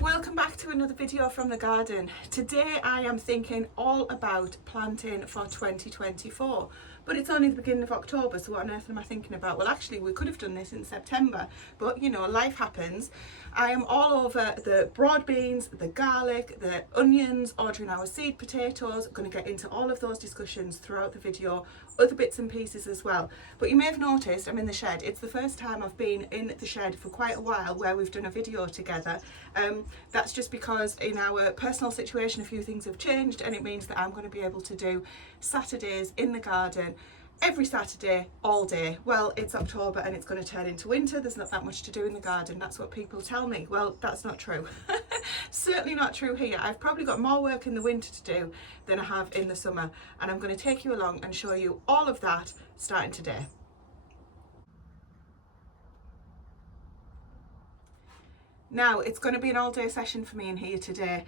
Welcome back to another video from the garden. Today I am thinking all about planting for 2024, but it's only the beginning of October, so what on earth am I thinking about? Well, actually we could have done this in September, but you know, life happens. I am all over the broad beans, the garlic, the onions, ordering our seed potatoes. I'm going to get into all of those discussions throughout the video, other bits and pieces as well. But you may have noticed I'm in the shed. It's the first time I've been in the shed for quite a while where we've done a video together. That's just because in our personal situation a few things have changed, and it means that I'm going to be able to do Saturdays in the garden every Saturday all day. Well, it's October and it's going to turn into winter. There's not that much to do in the garden. That's what people tell me. Well, that's not true. Certainly not true here. I've probably got more work in the winter to do than I have in the summer, and I'm going to take you along and show you all of that starting today. Now, it's going to be an all-day session for me in here today,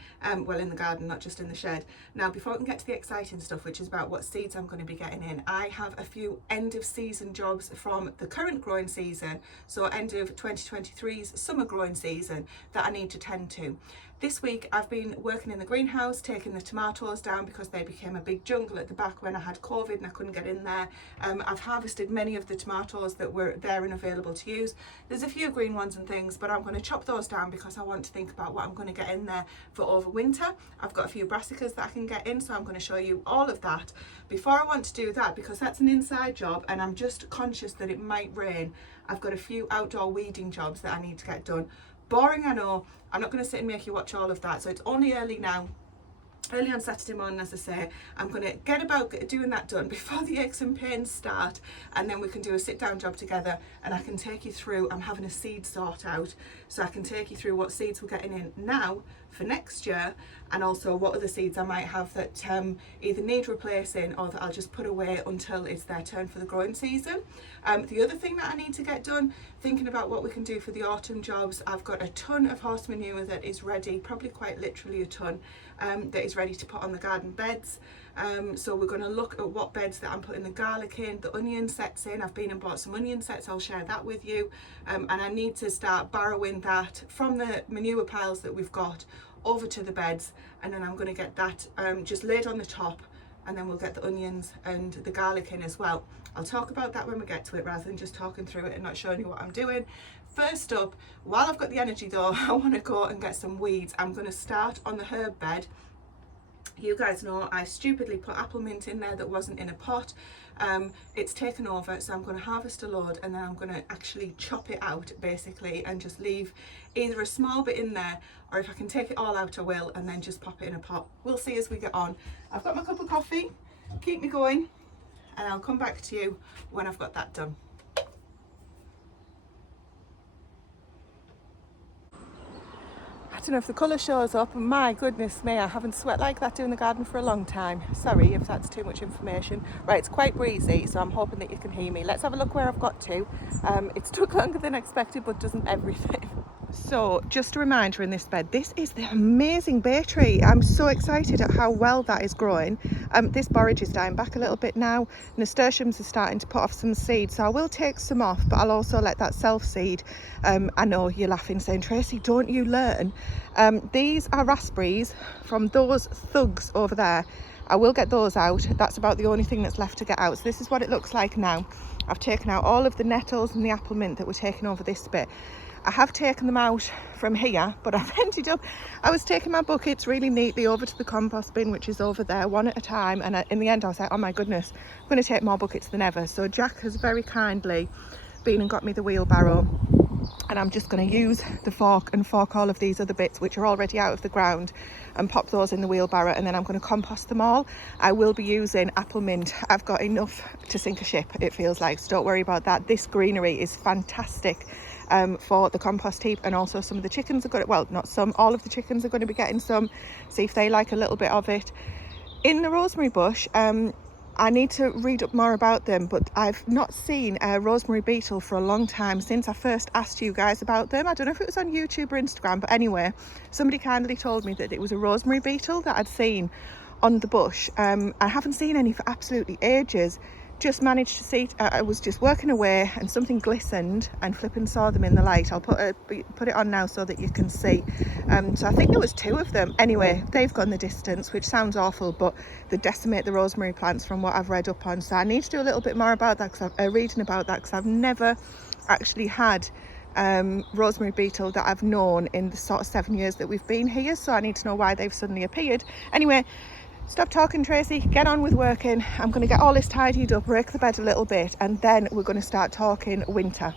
well, in the garden, not just in the shed. Now, before I can get to the exciting stuff, which is about what seeds I'm going to be getting in, I have a few end-of-season jobs from the current growing season, so end of 2023's summer growing season, that I need to tend to. This week I've been working in the greenhouse, taking the tomatoes down because they became a big jungle at the back when I had COVID and I couldn't get in there. I've harvested many of the tomatoes that were there and available to use. There's a few green ones and things, but I'm going to chop those down because I want to think about what I'm going to get in there for over winter. I've got a few brassicas that I can get in, so I'm going to show you all of that. Before I want to do that, because that's an inside job and I'm just conscious that it might rain, I've got a few outdoor weeding jobs that I need to get done. Boring, I know. I'm not going to sit and make you watch all of that. So it's only early now, early on Saturday morning, as I say. I'm going to get about doing that done before the aches and pains start, and then we can do a sit down job together and I can take you through. I'm having a seed sort out, so I can take you through what seeds we're getting in now for next year, and also what other seeds I might have that either need replacing or that I'll just put away until it's their turn for the growing season. The other thing that I need to get done, thinking about what we can do for the autumn jobs, I've got a ton of horse manure that is ready, probably quite literally a ton, that is ready to put on the garden beds. So we're going to look at what beds that I'm putting the garlic in, the onion sets in. I've been and bought some onion sets, I'll share that with you. And I need to start barrowing that from the manure piles that we've got over to the beds, and then I'm going to get that just laid on the top, and then we'll get the onions and the garlic in as well. I'll talk about that when we get to it rather than just talking through it and not showing you what I'm doing. First up, while I've got the energy though, I want to go and get some weeds. I'm going to start on the herb bed. You guys know I stupidly put apple mint in there that wasn't in a pot. It's taken over, so I'm going to harvest a load and then I'm going to actually chop it out basically and just leave either a small bit in there, or if I can take it all out I will, and then just pop it in a pot. We'll see as we get on. I've got my cup of coffee, keep me going, and I'll come back to you when I've got that done. I don't know if the colour shows up. My goodness me, I haven't sweat like that doing the garden for a long time. Sorry if that's too much information. Right, it's quite breezy, so I'm hoping that you can hear me. Let's have a look where I've got to. It's took longer than expected, but doesn't everything. So just a reminder in this bed, this is the amazing bay tree. I'm so excited at how well that is growing. This borage is dying back a little bit now. Nasturtiums are starting to put off some seeds, so I will take some off, but I'll also let that self seed. I know you're laughing saying, Tracy, don't you learn? These are raspberries from those thugs over there. I will get those out. That's about the only thing that's left to get out. So this is what it looks like now. I've taken out all of the nettles and the apple mint that were taken over this bit. I have taken them out from here, but I've ended up, I was taking my buckets really neatly over to the compost bin, which is over there, one at a time, and in the end I was like, oh my goodness, I'm going to take more buckets than ever. So Jack has very kindly been and got me the wheelbarrow, and I'm just going to use the fork and fork all of these other bits which are already out of the ground and pop those in the wheelbarrow, and then I'm going to compost them all. I will be using apple mint. I've got enough to sink a ship, it feels like, so don't worry about that. This greenery is fantastic for the compost heap, and also some of the chickens are going to, well, not some, all of the chickens are going to be getting some, see if they like a little bit of it. In the rosemary bush, I need to read up more about them, but I've not seen a rosemary beetle for a long time, since I first asked you guys about them. I don't know if it was on YouTube or Instagram, but anyway, somebody kindly told me that it was a rosemary beetle that I'd seen on the bush. I haven't seen any for absolutely ages. just managed to see, I was just working away and something glistened and flipping saw them in the light. I'll put it on now so that you can see. So I think there was 2 of them. Anyway, they've gone the distance, which sounds awful, but they decimate the rosemary plants from what I've read up on. So I need to do a little bit more about that, reading about that, because I've never actually had rosemary beetle that I've known in the sort of 7 years that we've been here. So I need to know why they've suddenly appeared. Anyway, stop talking, Tracy, get on with working. I'm going to get all this tidied up, rake the bed a little bit, and then we're going to start talking winter.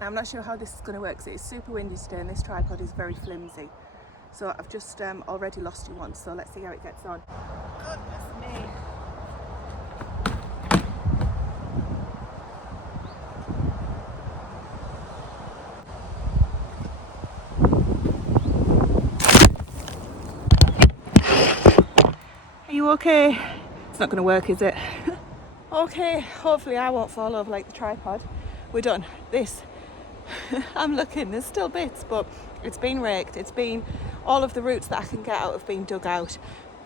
Now, I'm not sure how this is going to work because it's super windy today and this tripod is very flimsy. So I've just already lost you once, so let's see how it gets on. Goodness me. Are you okay? It's not going to work, is it? Okay, hopefully I won't fall over like the tripod. We're done. This, I'm looking, there's still bits, but it's been raked. It's been, all of the roots that I can get out have been dug out.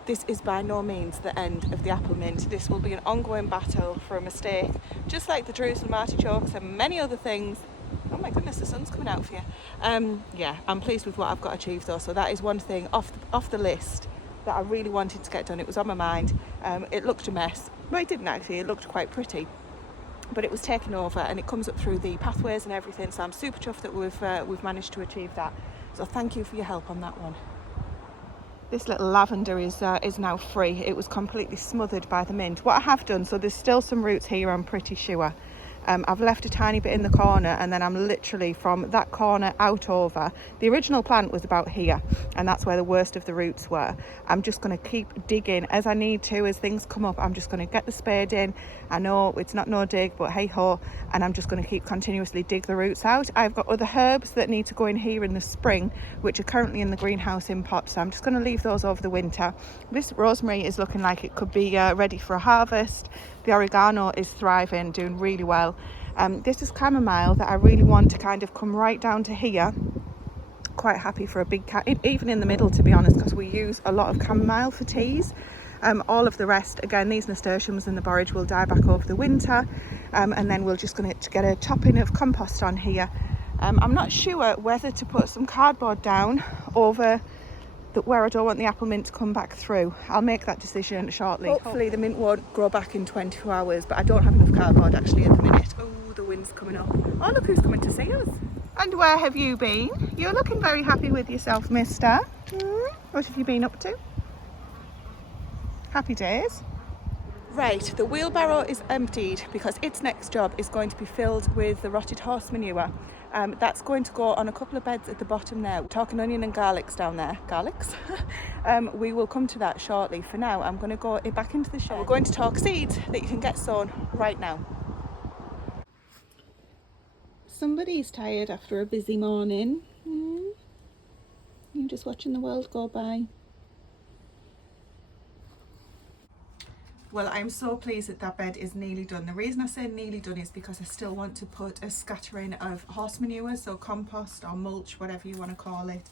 This is by no means the end of the apple mint. This will be an ongoing battle for a mistake, just like the Jerusalem artichokes and many other things. Oh my goodness, the sun's coming out for you. Yeah, I'm pleased with what I've got achieved though, so that is one thing off the list that I really wanted to get done. It was on my mind. It looked a mess. Well, it didn't actually. It looked quite pretty, but it was taken over, and it comes up through the pathways and everything. So I'm super chuffed that we've managed to achieve that. So thank you for your help on that one. This little lavender is now free. It was completely smothered by the mint. What I have done, so there's still some roots here, I'm pretty sure. I've left a tiny bit in the corner, and then I'm literally from that corner out over. The original plant was about here, and that's where the worst of the roots were. I'm just going to keep digging as I need to. As things come up, I'm just going to get the spade in. I know it's not no dig, but hey ho, and I'm just going to keep continuously dig the roots out. I've got other herbs that need to go in here in the spring, which are currently in the greenhouse in pots, so I'm just going to leave those over the winter. This rosemary is looking like it could be ready for a harvest. The oregano is thriving, doing really well. This is chamomile that I really want to kind of come right down to here. Quite happy for a big cat, even in the middle, to be honest, because we use a lot of chamomile for teas. All of the rest, again, these nasturtiums and the borage will die back over the winter, and then we're just going to get a topping of compost on here. I'm not sure whether to put some cardboard down over where I don't want the apple mint to come back through. I'll make that decision shortly. Hopefully the mint won't grow back in 24 hours, but I don't have enough cardboard actually at the minute. Oh, the wind's coming up. Oh, look who's coming to see us. And where have you been? You're looking very happy with yourself, mister. What have you been up to? Happy days. Right, the wheelbarrow is emptied because its next job is going to be filled with the rotted horse manure. That's going to go on a couple of beds at the bottom there. We're talking onion and garlics down there. Garlics? We will come to that shortly. For now, I'm going to go back into the shed. We're going to talk seeds that you can get sown right now. Somebody's tired after a busy morning. You're just watching the world go by. Well, I'm so pleased that that bed is nearly done. The reason I say nearly done is because I still want to put a scattering of horse manure, so compost or mulch, whatever you want to call it.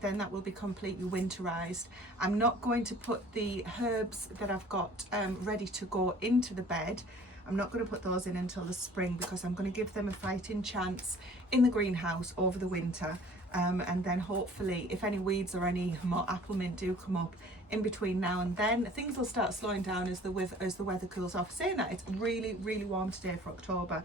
Then that will be completely winterized. I'm not going to put the herbs that I've got ready to go into the bed. I'm not going to put those in until the spring because I'm going to give them a fighting chance in the greenhouse over the winter. And then hopefully if any weeds or any more apple mint do come up in between now and then, things will start slowing down as the weather cools off. Saying that, it's really warm today for October,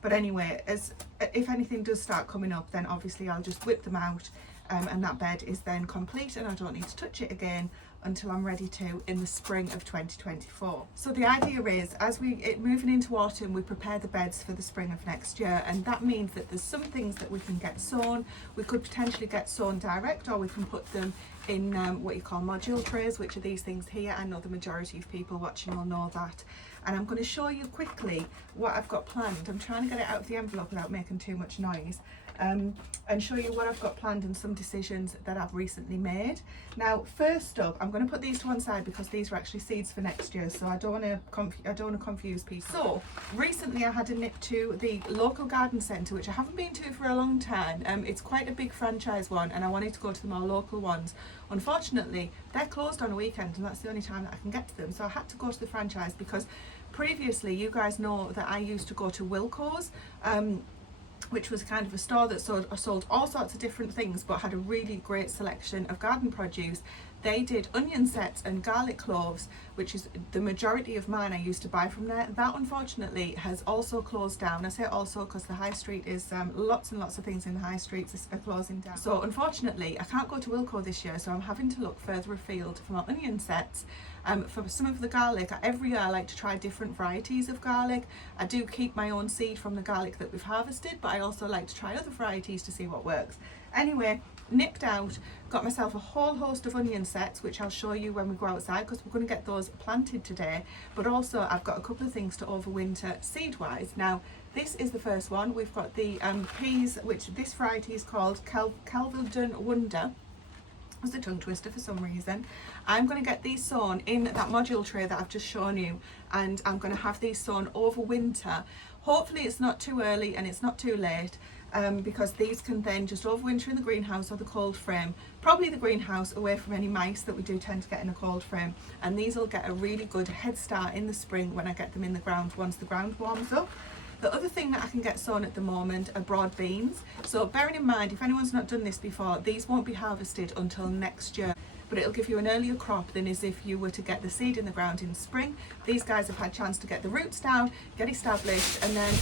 but anyway, if anything does start coming up, then obviously I'll just whip them out, and that bed is then complete and I don't need to touch it again until I'm ready to in the spring of 2024. So the idea is, as moving into autumn, we prepare the beds for the spring of next year, and that means that there's some things that we can get sown. We could potentially get sown direct, or we can put them in what you call module trays, which are these things here. I know the majority of people watching will know that. And I'm going to show you quickly what I've got planned. I'm trying to get it out of the envelope without making too much noise. And show you what I've got planned and some decisions that I've recently made. Now, first up, I'm going to put these to one side because these are actually seeds for next year, so I don't want to confuse people. So recently I had a nip to the local garden centre, which I haven't been to for a long time. It's quite a big franchise one, and I wanted to go to the more local ones Unfortunately, they're closed on a weekend and that's the only time that I can get to them. So I had to go to the franchise because previously, you guys know that I used to go to Wilco's, which was kind of a store that sold all sorts of different things but had a really great selection of garden produce. They did onion sets and garlic cloves, which is the majority of mine I used to buy from there. That unfortunately has also closed down. I say also because the high street is, lots and lots of things in the high streets are closing down. So unfortunately I can't go to Wilko this year, so I'm having to look further afield for my onion sets. For some of the garlic, every year I like to try different varieties of garlic. I do keep my own seed from the garlic that we've harvested, but I also like to try other varieties to see what works. Anyway, nipped out, got myself a whole host of onion sets, which I'll show you when we go outside because we're going to get those planted today. But also I've got a couple of things to overwinter seed-wise. Now, this is the first one. We've got the peas, which this variety is called Kelvedon Wonder. Was a tongue twister for some reason. I'm going to get these sown in that module tray that I've just shown you, and I'm going to have these sown over winter. Hopefully it's not too early and it's not too late, because these can then just overwinter in the greenhouse or the cold frame, probably the greenhouse, away from any mice that we do tend to get in a cold frame, and these will get a really good head start in the spring when I get them in the ground once the ground warms up. The other thing that I can get sown at the moment are broad beans. So bearing in mind, if anyone's not done this before, these won't be harvested until next year, but it'll give you an earlier crop than as if you were to get the seed in the ground in spring. These guys have had a chance to get the roots down, get established, and then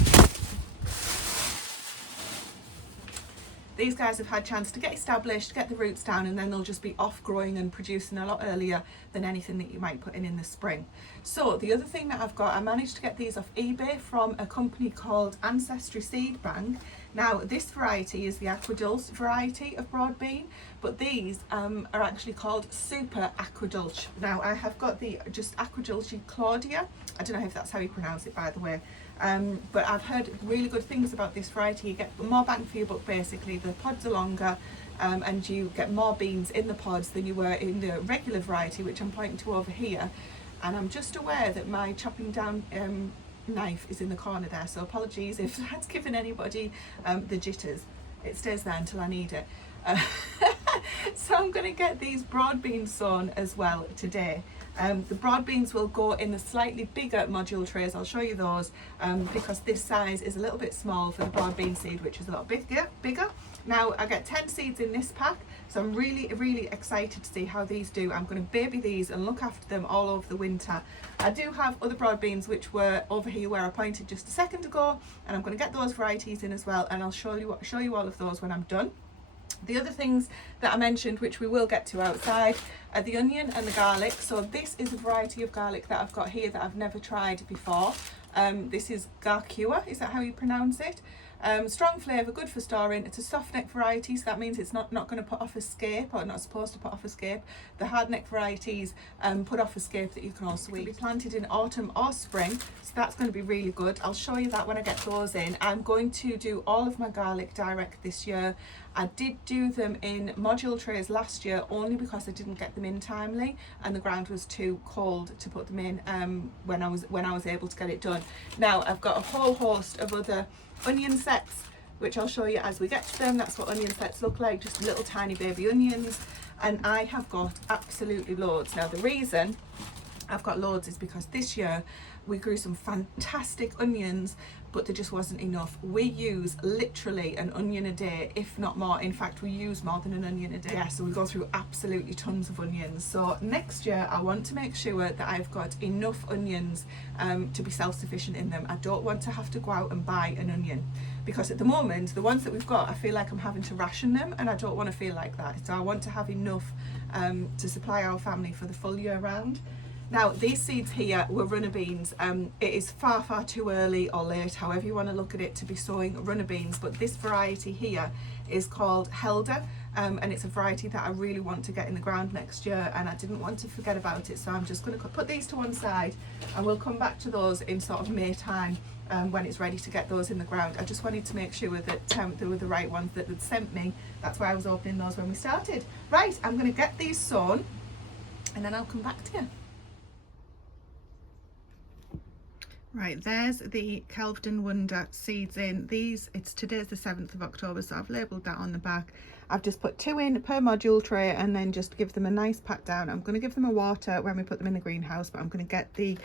these guys have had a chance to get established, get the roots down, and then they'll just be off growing and producing a lot earlier than anything that you might put in the spring. So the other thing that I've got, I managed to get these off eBay from a company called Ancestry Seed Bank. Now this variety is the Aquadulce variety of broad bean, but these are actually called Super Aquadulce. Now I have got the just Aquadulce Claudia. I don't know if that's how you pronounce it, by the way. But I've heard really good things about this variety. You get more bang for your buck basically. The pods are longer, and you get more beans in the pods than you were in the regular variety, which I'm pointing to over here. And I'm just aware that my chopping down knife is in the corner there, so apologies if that's given anybody the jitters. It stays there until I need it. So I'm going to get these broad beans sown as well today. The broad beans will go in the slightly bigger module trays. I'll show you those, because this size is a little bit small for the broad bean seed, which is a lot bigger. Now I get 10 seeds in this pack, so I'm really excited to see how these do. I'm going to baby these and look after them all over the winter. I do have other broad beans which were over here where I pointed just a second ago, and I'm going to get those varieties in as well, and I'll show you all of those when I'm done. The other things that I mentioned, which we will get to outside, are the onion and the garlic. So this is a variety of garlic that I've got here that I've never tried before. This is Garcua, is that how you pronounce it? Strong flavour, good for storing. It's a soft neck variety, so that means it's not going to put off a scape, or not supposed to put off a scape. The hard neck varieties put off a scape that you can also eat. It can be planted in autumn or spring, so that's going to be really good. I'll show you that when I get those in. I'm going to do all of my garlic direct this year. I did do them in module trays last year only because I didn't get them in timely and the ground was too cold to put them in when I was able to get it done. Now I've got a whole host of other onion sets which I'll show you as we get to them. That's what onion sets look like, just little tiny baby onions, and I have got absolutely loads. Now the reason I've got loads is because this year we grew some fantastic onions, but there just wasn't enough. We use literally an onion a day, if not more. In fact, we use more than an onion a day. Yeah, so we go through absolutely tons of onions. So next year I want to make sure that I've got enough onions to be self-sufficient in them. I don't want to have to go out and buy an onion, because at the moment the ones that we've got, I feel like I'm having to ration them, and I don't want to feel like that. So I want to have enough to supply our family for the full year round. Now these seeds here were runner beans. It is far too early or late, however you want to look at it, to be sowing runner beans, but this variety here is called Helder, and it's a variety that I really want to get in the ground next year, and I didn't want to forget about it, so I'm just going to put these to one side and we'll come back to those in sort of May time when it's ready to get those in the ground. I just wanted to make sure that they were the right ones that they'd sent me. That's why I was opening those when we started. Right, I'm going to get these sown and then I'll come back to you. Right, there's the Kelvedon Wonder seeds in. Today's the 7th of October, so I've labelled that on the back. I've just put 2 in per module tray and then just give them a nice pat down. I'm going to give them a water when we put them in the greenhouse, but I'm going to get the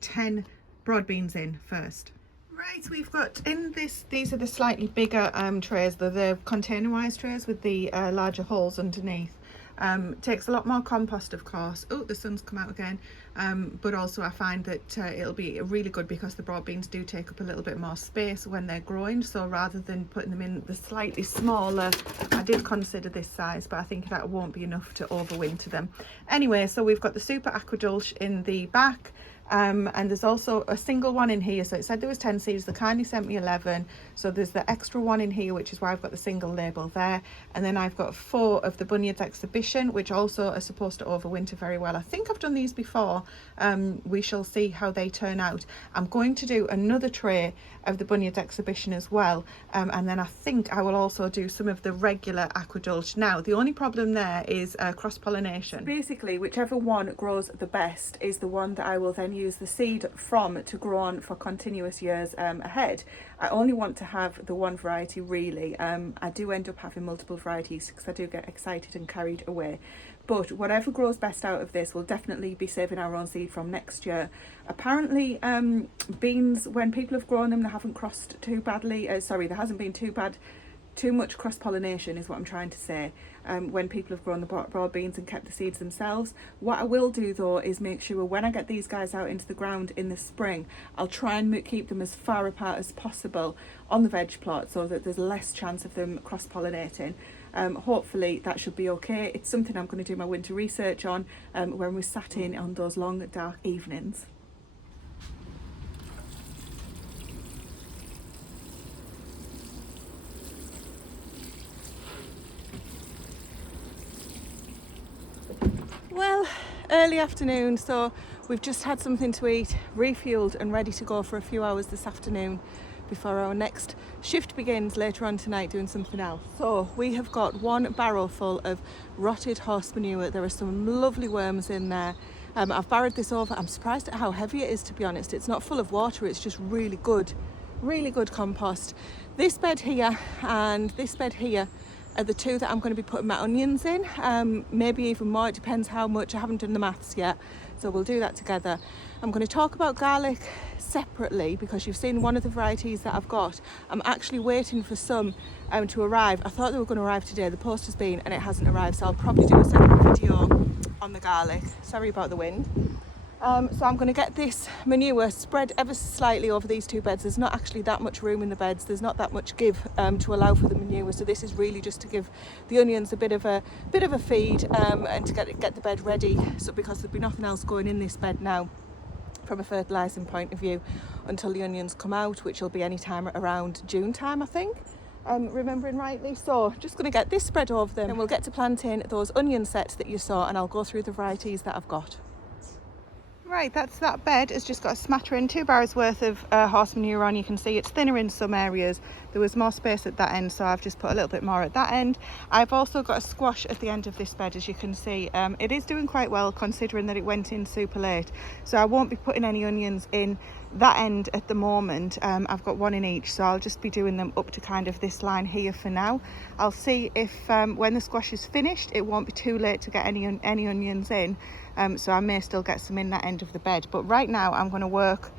10 broad beans in first. Right, we've got in these are the slightly bigger trays, the container-wise trays with the larger holes underneath. Takes a lot more compost, of course. Oh, the sun's come out again. But also I find that it'll be really good because the broad beans do take up a little bit more space when they're growing. So rather than putting them in the slightly smaller, I did consider this size, but I think that won't be enough to overwinter them. Anyway, so we've got the Super Aquadulge in the back. And there's also a single one in here, so it said there was 10 seeds. They kindly sent me 11, so there's the extra one in here, which is why I've got the single label there. And then I've got 4 of the Bunyards Exhibition, which also are supposed to overwinter very well. I think I've done these before. We shall see how they turn out. I'm going to do another tray of the Bunyards Exhibition as well, and then I think I will also do some of the regular Aquadulge. Now the only problem there is cross-pollination. Basically, whichever one grows the best is the one that I will then use the seed from to grow on for continuous years ahead. I only want to have the one variety really. I do end up having multiple varieties because I do get excited and carried away. But whatever grows best out of this will definitely be saving our own seed from next year. Apparently beans, when people have grown them, they haven't crossed too badly. There hasn't been too much cross-pollination is what I'm trying to say, when people have grown the broad beans and kept the seeds themselves. What I will do though is make sure when I get these guys out into the ground in the spring, I'll try and keep them as far apart as possible on the veg plot so that there's less chance of them cross-pollinating. Hopefully that should be okay. It's something I'm going to do my winter research on when we're sat in on those long dark evenings. Well, early afternoon, so we've just had something to eat, refueled and ready to go for a few hours this afternoon before our next shift begins later on tonight doing something else. So we have got 1 barrel full of rotted horse manure. There are some lovely worms in there. I've barrowed this over. I'm surprised at how heavy it is, to be honest. It's not full of water, it's just really good compost. This bed here and this bed here are the 2 that I'm going to be putting my onions in, maybe even more. It depends how much. I haven't done the maths yet, so we'll do that together. I'm going to talk about garlic separately because you've seen one of the varieties that I've got. I'm actually waiting for some to arrive. I thought they were going to arrive today. The post has been and it hasn't arrived, so I'll probably do a separate video on the garlic. Sorry about the wind. So I'm going to get this manure spread ever so slightly over these 2 beds. There's not actually that much room in the beds. There's not that much give to allow for the manure. So this is really just to give the onions a bit of a feed and to get the bed ready. So because there'll be nothing else going in this bed now from a fertilising point of view until the onions come out, which will be any time around June time, I think. Remembering rightly. So just going to get this spread over them and we'll get to planting those onion sets that you saw, and I'll go through the varieties that I've got. Right, that bed has just got a smattering, 2 barrels worth of horse manure on. You can see it's thinner in some areas. There was more space at that end, so I've just put a little bit more at that end. I've also got a squash at the end of this bed, as you can see. It is doing quite well considering that it went in super late. So I won't be putting any onions in that end at the moment. I've got 1 in each, so I'll just be doing them up to kind of this line here for now. I'll see if when the squash is finished, it won't be too late to get any onions in. So I may still get some in that end of the bed, but right now I'm going to work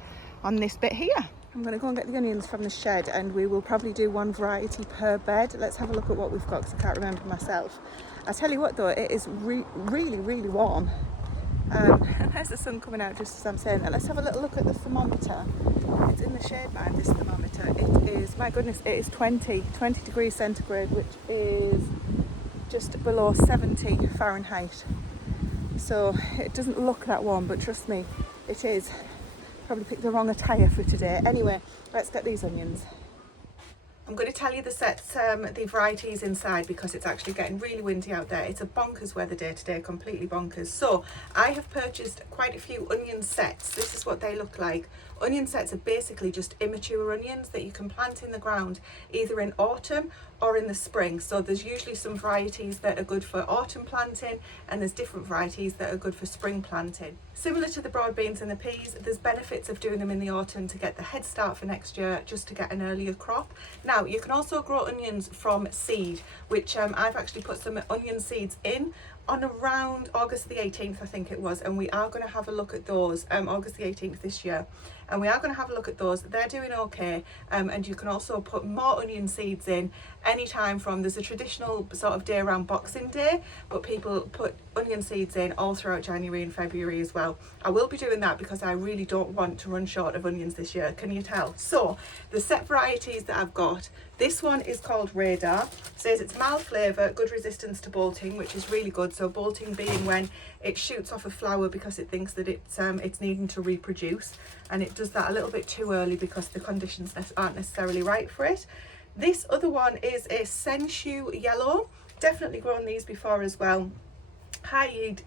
on this bit here. I'm going to go and get the onions from the shed, and we will probably do 1 variety per bed. Let's have a look at what we've got because I can't remember myself. I tell you what though, it is really warm. There's the sun coming out just as I'm saying that. Let's have a little look at the thermometer. It's in the shade behind this thermometer. It is, my goodness, it is 20 degrees centigrade, which is just below 70 Fahrenheit. So it doesn't look that warm, but trust me, it is. Probably picked the wrong attire for today. Anyway, let's get these onions. I'm going to tell you the sets, the varieties inside, because it's actually getting really windy out there. It's a bonkers weather day today, completely bonkers. So I have purchased quite a few onion sets. This is what they look like. Onion sets are basically just immature onions that you can plant in the ground either in autumn or in the spring. So there's usually some varieties that are good for autumn planting, and there's different varieties that are good for spring planting. Similar to the broad beans and the peas, there's benefits of doing them in the autumn to get the head start for next year, just to get an earlier crop. Now you can also grow onions from seed, which I've actually put some onion seeds in on around August the 18th, I think it was, and we are going to have a look at those, August the 18th this year, and we are going to have a look at those. They're doing okay, and you can also put more onion seeds in anytime from, there's a traditional sort of day around Boxing Day, but people put onion seeds in all throughout January and February as well. I will be doing that because I really don't want to run short of onions this year, can you tell? So the set varieties that I've got, this one is called Radar. It says it's mild flavour, good resistance to bolting, which is really good. So bolting being when it shoots off a flower because it thinks that it's needing to reproduce, and it does that a little bit too early because the conditions aren't necessarily right for it. This other one is a Sensu Yellow. Definitely grown these before as well. High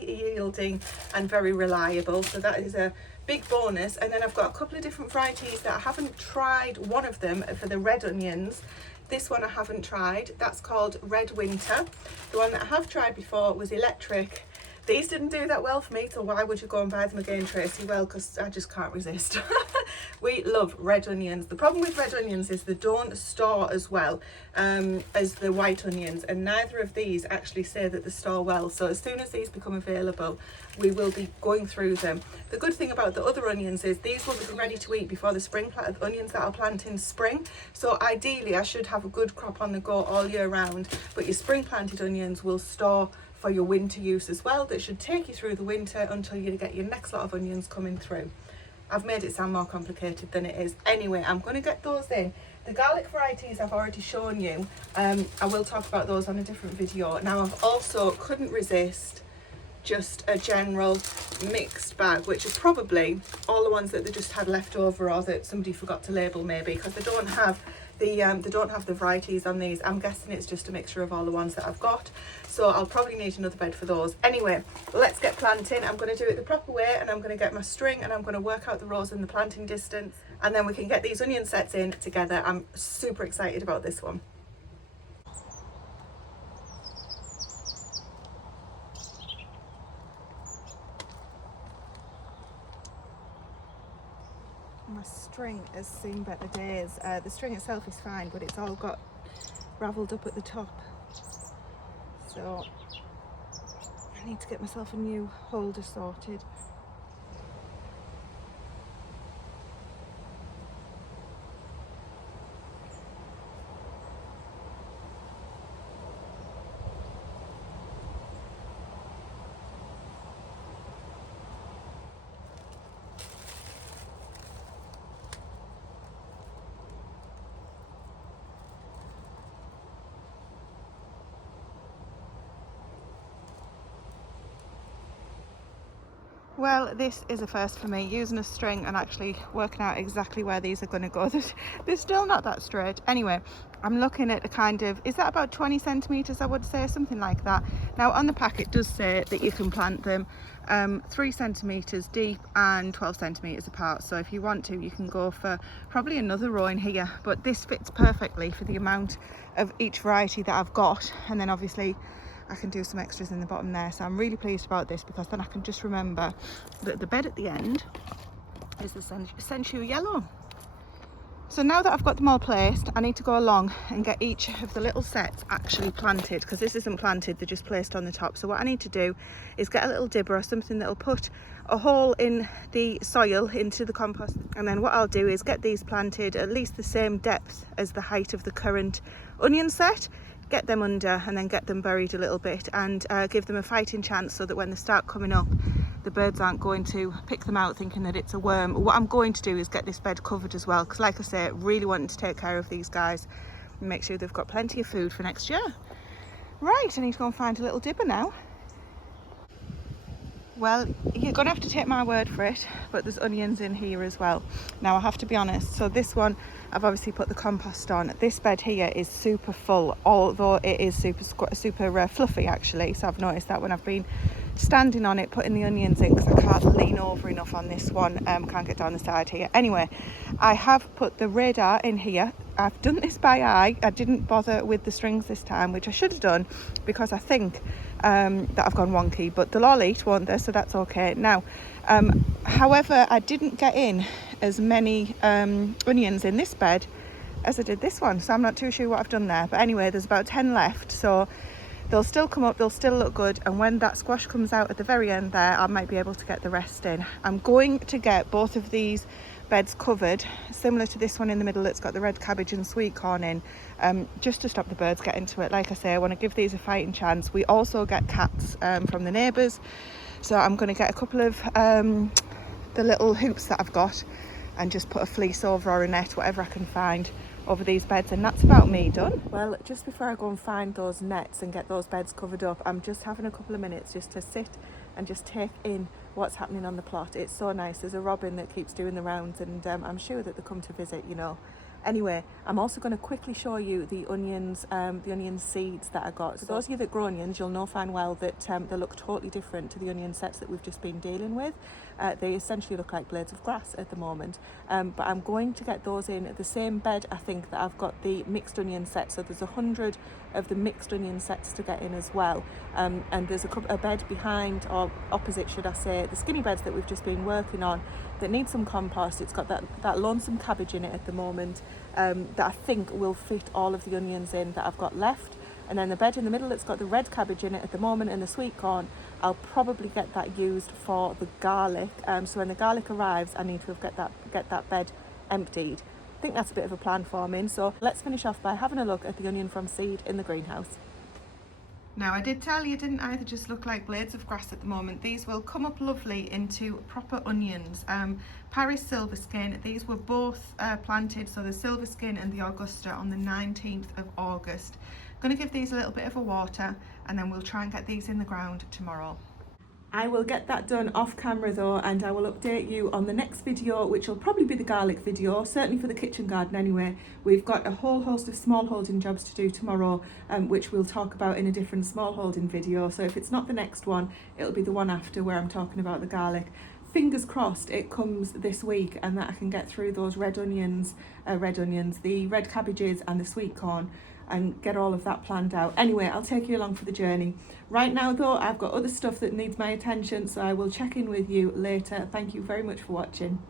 yielding and very reliable, so that is a big bonus. And then I've got a couple of different varieties that I haven't tried. One of them for the red onions, this one I haven't tried, that's called Red Winter. The one that I have tried before was Electric. These didn't do that well for me, so why would you go and buy them again, Tracy? Well, because I just can't resist. We love red onions. The problem with red onions is they don't store as well as the white onions, and neither of these actually say that they store well. So as soon as these become available, we will be going through them. The good thing about the other onions is these will be ready to eat before the spring onions that I'll plant in spring. So ideally I should have a good crop on the go all year round, but your spring planted onions will store for your winter use as well. That should take you through the winter until you get your next lot of onions coming through. I've made it sound more complicated than it is. Anyway, I'm going to get those in. The garlic varieties I've already shown you. I will talk about those on a different video. Now I've also couldn't resist just a general mixed bag, which is probably all the ones that they just had left over or that somebody forgot to label maybe, because they don't have the varieties on these. I'm guessing it's just a mixture of all the ones that I've got, so I'll probably need another bed for those. Anyway, let's get planting. I'm going to do it the proper way, and I'm going to get my string and I'm going to work out the rows and the planting distance, and then we can get these onion sets in together. I'm super excited about this one. My string has seen better days. The string itself is fine, but it's all got ravelled up at the top, so I need to get myself a new holder sorted. Well, this is a first for me, using a string and actually working out exactly where these are going to go. They're still not that straight. Anyway, I'm looking at a kind of, is that about 20 centimetres, I would say, something like that. Now on the pack it does say that you can plant them 3 centimetres deep and 12 centimetres apart. So if you want to, you can go for probably another row in here, but this fits perfectly for the amount of each variety that I've got. And then obviously I can do some extras in the bottom there, so I'm really pleased about this, because then I can just remember that the bed at the end is the Sensu Yellow. So now that I've got them all placed, I need to go along and get each of the little sets actually planted, because this isn't planted, they're just placed on the top. So what I need to do is get a little dibber or something that'll put a hole in the soil into the compost, and then what I'll do is get these planted at least the same depth as the height of the current onion set, get them under and then get them buried a little bit, and give them a fighting chance, so that when they start coming up, the birds aren't going to pick them out thinking that it's a worm. What I'm going to do is get this bed covered as well, because like I say, really wanting to take care of these guys and make sure they've got plenty of food for next year. Right, I need to go and find a little dibber now. Well, you're gonna have to take my word for it, but there's onions in here as well. Now I have to be honest, so this one I've obviously put the compost on. This bed here is super full, although it is super fluffy actually, so I've noticed that when I've been standing on it, putting the onions in, because I can't lean over enough on this one. Can't get down the side here. Anyway, I have put the radar in here. I've done this by eye. I didn't bother with the strings this time, which I should have done, because I think that I've gone wonky, but they'll all eat, won't they? So that's okay. Now, however, I didn't get in as many onions in this bed as I did this one, so I'm not too sure what I've done there. But anyway, there's about 10 left, so they'll still come up, they'll still look good, and when that squash comes out at the very end there, I might be able to get the rest in. I'm going to get both of these beds covered, similar to this one in the middle that's got the red cabbage and sweet corn in, just to stop the birds getting to it. Like I say, I want to give these a fighting chance. We also get cats from the neighbours, so I'm going to get a couple of the little hoops that I've got and just put a fleece over, or a net, whatever I can find, over these beds, and that's about me done. Well, just before I go and find those nets and get those beds covered up, I'm just having a couple of minutes just to sit and just take in what's happening on the plot. It's so nice. There's a robin that keeps doing the rounds, and I'm sure that they come to visit, you know. Anyway, I'm also going to quickly show you the onions, the onion seeds that I got. So those of you that grow onions, you'll know fine well that they look totally different to the onion sets that we've just been dealing with. They essentially look like blades of grass at the moment. But I'm going to get those in the same bed, I think, that I've got the mixed onion set. So there's 100 of the mixed onion sets to get in as well. And there's a bed behind, or opposite, should I say, the skinny beds that we've just been working on, that needs some compost. It's got that lonesome cabbage in it at the moment, that I think will fit all of the onions in that I've got left. And then the bed in the middle that's got the red cabbage in it at the moment, and the sweet corn, I'll probably get that used for the garlic. So when the garlic arrives, I need to get that bed emptied. I think that's a bit of a plan for me. So let's finish off by having a look at the onion from seed in the greenhouse. Now, I did tell you, didn't I, they just look like blades of grass at the moment. These will come up lovely into proper onions. Paris Silver Skin, these were both planted, so the Silver Skin and the Augusta, on the 19th of August. I'm going to give these a little bit of a water, and then we'll try and get these in the ground tomorrow. I will get that done off camera though, and I will update you on the next video, which will probably be the garlic video, certainly for the kitchen garden anyway. We've got a whole host of small holding jobs to do tomorrow, which we'll talk about in a different small holding video. So if it's not the next one, it'll be the one after, where I'm talking about the garlic. Fingers crossed it comes this week, and that I can get through those red onions, the red cabbages and the sweet corn, and get all of that planned out. Anyway, I'll take you along for the journey. Right now though, I've got other stuff that needs my attention, so I will check in with you later. Thank you very much for watching.